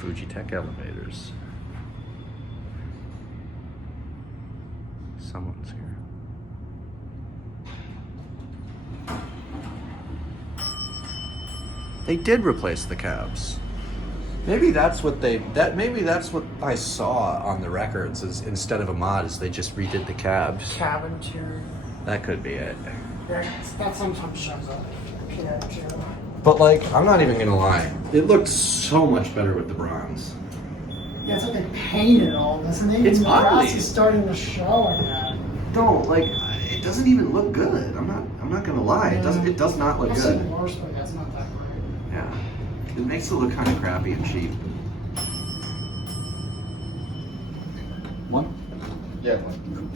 Fujitec elevators. Someone's here. They did replace the cabs. Maybe that's what maybe that's what I saw on the records is instead of a mod is they just redid the cabs. Cab interior. That could be it. That sometimes shows up. Yeah, too. But like, I'm not even gonna lie. It looked so much better with the bronze. Yeah, it's like they painted all this, and It's the grass ugly. is starting to show again. No, like it doesn't even look good. I'm not gonna lie. Yeah. It does not look I've good. seen worse, but that's not that great. Yeah. It makes it look kind of crappy and cheap. One? Yeah, one.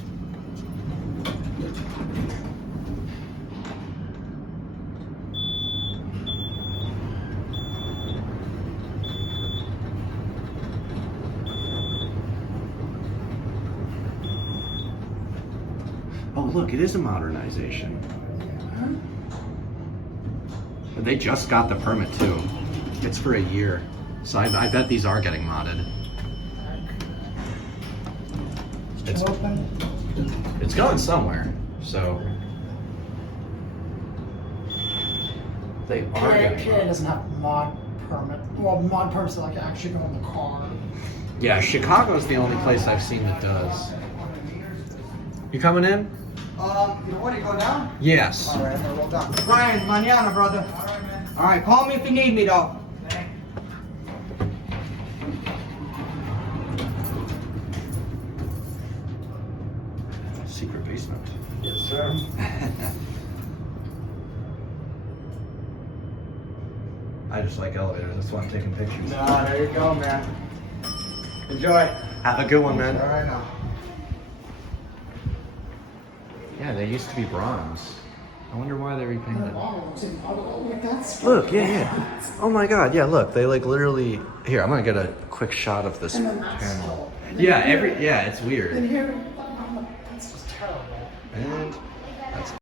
Oh, look, it is a modernization. They just got the permit too. It's for a year. So I bet these are getting modded. It's, Open. it's going somewhere, so. They are PA getting modded. doesn't have mod permit. Well, mod permits that like actually go in the car. Yeah, Chicago's the only place I've seen that does. You coming in? You want to go down? Yes. All right, I'm gonna roll down. Brian, mañana, brother. All right, man. All right, call me if you need me, though. Secret basement. Yes, sir. I just like elevators. That's why I'm taking pictures. Nah, there you go, man. Enjoy. Have a good one, man. All right, now. Yeah, they used to be bronze. I wonder why they repainted. That's Look, yeah. Oh my god, yeah, look, they like literally. Here, I'm gonna get a quick shot of this and then that's panel. still. Yeah, it's And weird. here, that's just terrible. And